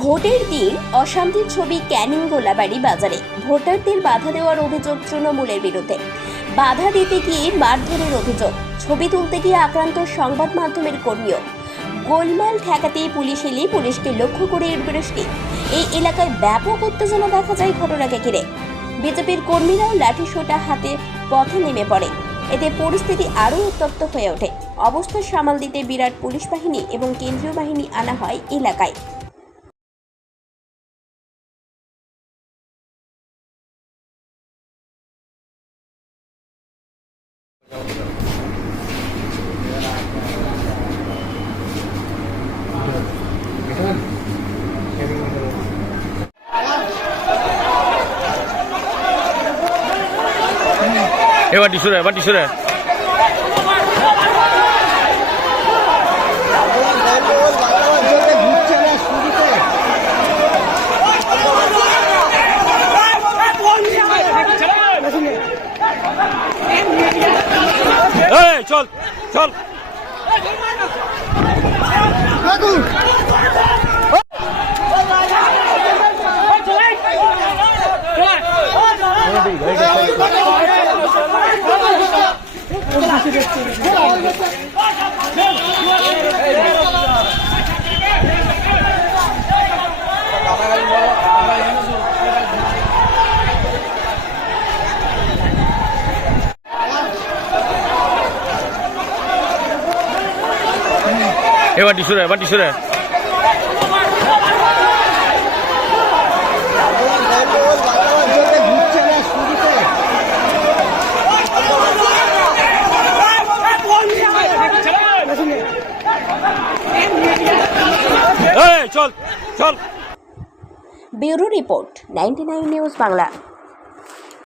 ভোটের দিন অশান্তির ছবি ক্যানিং গোলাবাড়ি বাজারে। ভোটারদের বাধা দেওয়ার অভিযোগ তৃণমূলের বিরুদ্ধে। বাধা দিতে গিয়ে মারধরের অভিযোগ, ছবি তুলতে গিয়ে আক্রান্ত সংবাদ মাধ্যমের কর্মীও। গোলমাল ঠেকাতেই পুলিশ এলে পুলিশকে লক্ষ্য করে বৃষ্টি। এই এলাকায় ব্যাপক উত্তেজনা দেখা যায় ঘটনাকে ঘিরে। বিজেপির কর্মীরাও লাঠি সোঁটা হাতে পথে নেমে পড়ে। এতে পরিস্থিতি আরও উত্তপ্ত হয়ে ওঠে। অবস্থা সামাল দিতে বিরাট পুলিশ বাহিনী এবং কেন্দ্রীয় বাহিনী আনা হয় এলাকায়। এবার ডিসুরে চল চল এবার ডিসুরে চল চল। Bureau report 99 news Bangla.